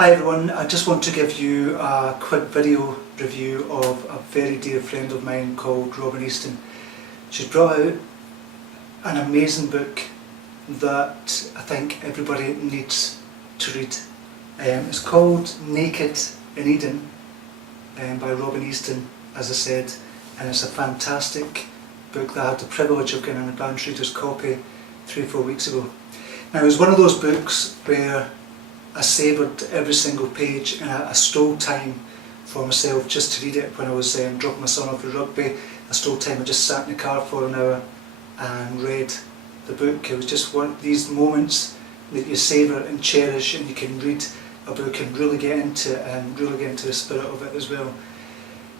Hi everyone, I just want to give you a quick video review of a very dear friend of mine called Robin Easton. She's brought out an amazing book that I think everybody needs to read. It's called Naked in Eden by Robin Easton, as I said, and it's a fantastic book that I had the privilege of getting an advance reader's copy 3 or 4 weeks ago. Now, it was one of those books where I savoured every single page, and I stole time for myself just to read it. When I was dropping my son off at rugby, I stole time. I just sat in the car for an hour and read the book. It was just one of these moments that you savour and cherish, and you can read a book and really get into it and really get into the spirit of it as well.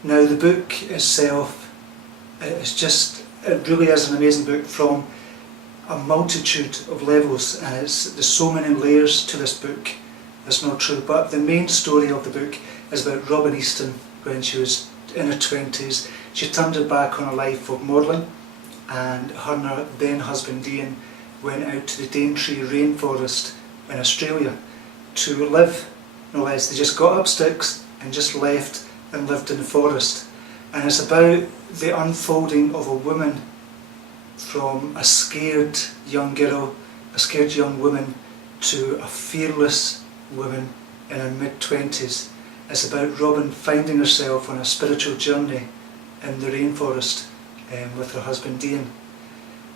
Now, the book itself, it really is an amazing book from a multitude of levels, and there's so many layers to this book. It's not true, but the main story of the book is about Robin Easton. When she was in her 20s, she turned her back on a life of modelling, and her and her then husband Ian went out to the Daintree rainforest in Australia to live, no less. They just got up sticks and just left and lived in the forest. And it's about the unfolding of a woman from a scared young girl, a scared young woman, to a fearless woman in her mid-20s. It's about Robin finding herself on a spiritual journey in the rainforest with her husband Ian.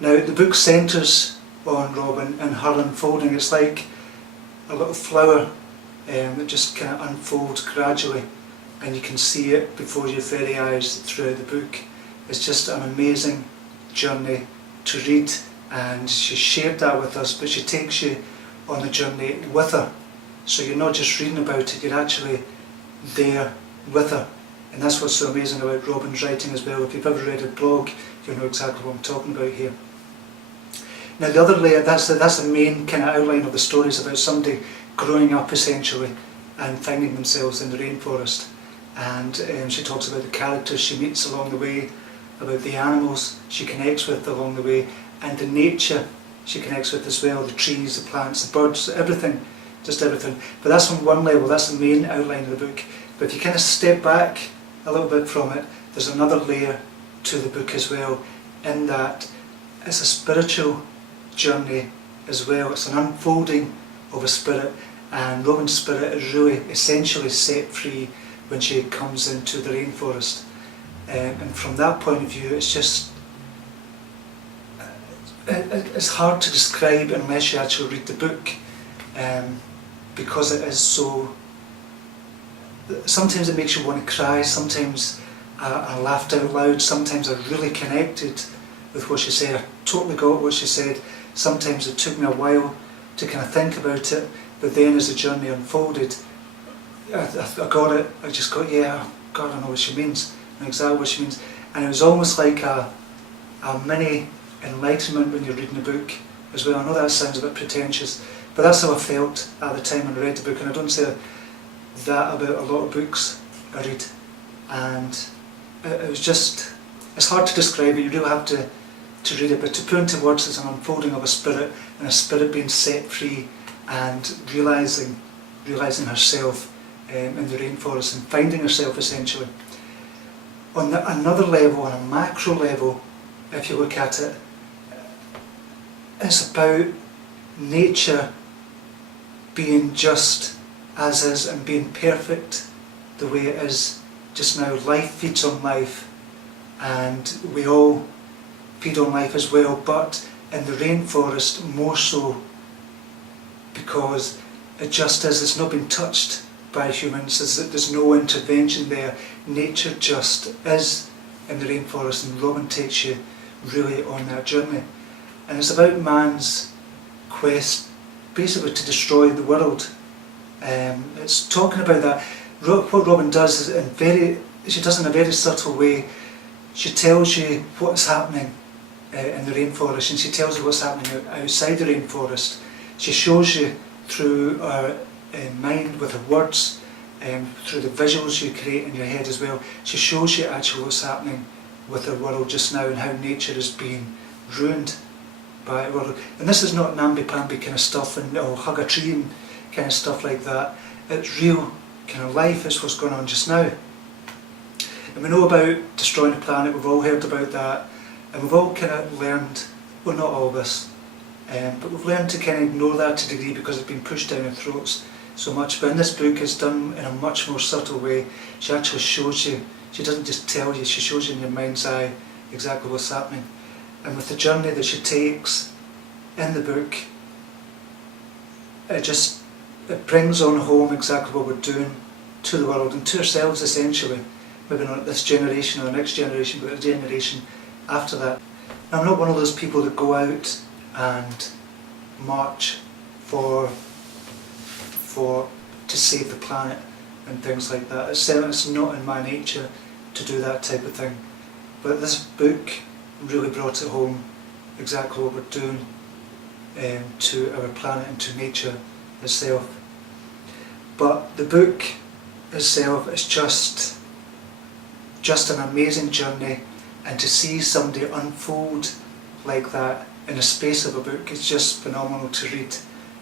Now, the book centres on Robin and her unfolding. It's like a little flower that just kind of unfolds gradually, and you can see it before your very eyes throughout the book. It's just an amazing journey to read, and she shared that with us, but she takes you on the journey with her. So you're not just reading about it, you're actually there with her. And that's what's so amazing about Robin's writing as well. If you've ever read her blog, you'll know exactly what I'm talking about here. Now, the other layer, that's the main kind of outline of the story, is about somebody growing up essentially and finding themselves in the rainforest. And she talks about the characters she meets along the way, about the animals she connects with along the way, and the nature she connects with as well, the trees, the plants, the birds, everything, just everything. But that's on one level, that's the main outline of the book. But if you kind of step back a little bit from it, there's another layer to the book as well, in that it's a spiritual journey as well. It's an unfolding of a spirit, and Robin's spirit is really essentially set free when she comes into the rainforest. And from that point of view, it's just, it's hard to describe unless you actually read the book, because it is so, sometimes it makes you want to cry, sometimes I laughed out loud, sometimes I really connected with what she said, I totally got what she said. Sometimes it took me a while to kind of think about it, but then as the journey unfolded, I got it. I just got, yeah, God, I know what she means, I know exactly what she means. And it was almost like a mini enlightenment when you're reading the book as well. I know that sounds a bit pretentious, but that's how I felt at the time when I read the book, and I don't say that about a lot of books I read. And it was just, it's hard to describe it, you really have to read it, but to put into words is an unfolding of a spirit, and a spirit being set free and realising herself in the rainforest and finding herself essentially. On another level, on a macro level, if you look at it, it's about nature being just as is and being perfect the way it is just now. Life feeds on life, and we all feed on life as well, but in the rainforest more so, because it just is. It's not been touched by humans, there's no intervention there. Nature just is in the rainforest, and Robin takes you really on that journey. And it's about man's quest basically to destroy the world. It's talking about that. What Robin does is she does in a very subtle way. She tells you what's happening in the rainforest, and she tells you what's happening outside the rainforest. She shows you through her mind, with her words, through the visuals you create in your head as well. She shows you actually what's happening with our world just now, and how nature is being ruined by our world. And this is not namby-pamby kind of stuff, and hug a tree and kind of stuff like that. it's real kind of life, it's what's going on just now. And we know about destroying the planet, we've all heard about that, and we've all kind of learned, well not all of us, but we've learned to kind of ignore that to a degree because it's been pushed down our throats so much. But in this book it's done in a much more subtle way. She actually shows you, she doesn't just tell you, she shows you in your mind's eye exactly what's happening. And with the journey that she takes in the book, it brings on home exactly what we're doing to the world and to ourselves essentially. Maybe not this generation or the next generation, but the generation after that. Now, I'm not one of those people that go out and march to save the planet and things like that. It's not in my nature to do that type of thing. But this book really brought it home exactly what we're doing to our planet and to nature itself. But the book itself is just an amazing journey, and to see somebody unfold like that in the space of a book is just phenomenal to read.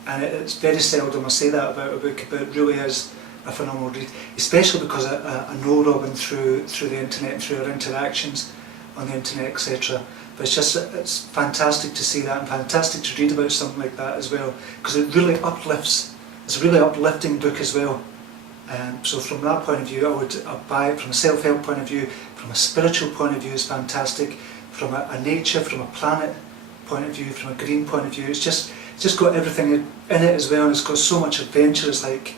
And it's very seldom I say that about a book, but it really is a phenomenal read, especially because I know Robin through the internet and through our interactions on the internet, etc. But it's fantastic to see that, and fantastic to read about something like that as well, because it really uplifts. It's a really uplifting book as well. So from that point of view, I'd buy it. From a self-help point of view, from a spiritual point of view, it's fantastic. From a nature, from a planet point of view, from a green point of view, it's just got everything in it as well, and it's got so much adventure. It's like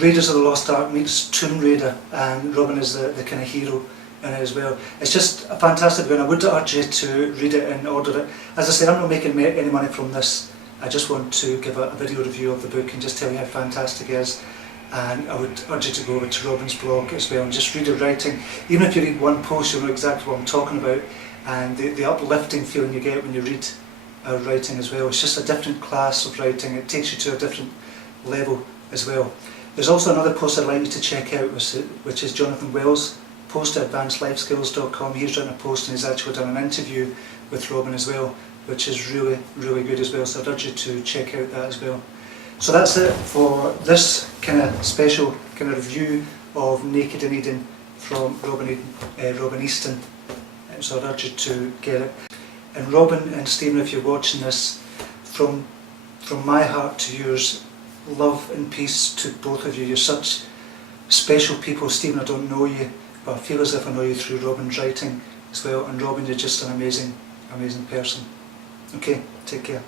Raiders of the Lost Ark meets Tomb Raider, and Robin is the kind of hero in it as well. It's just a fantastic book, and I would urge you to read it and order it. As I said, I'm not making any money from this. I just want to give a video review of the book and just tell you how fantastic it is. And I would urge you to go over to Robin's blog as well and just read her writing. Even if you read one post, you'll know exactly what I'm talking about, and the uplifting feeling you get when you read her writing as well. It's just a different class of writing. It takes you to a different level as well. There's also another post I'd like you to check out, which is Jonathan Wells' post at advancedlifeskills.com. He's written a post and he's actually done an interview with Robin as well, which is really, really good as well, so I'd urge you to check out that as well. So that's it for this kind of special kind of review of Naked in Eden from Robin Easton. So I'd urge you to get it. And Robin and Stephen, if you're watching this, from my heart to yours, love and peace to both of you. You're such special people. Stephen, I don't know you, but I feel as if I know you through Robin's writing as well. And Robin, you're just an amazing, amazing person. Okay, take care.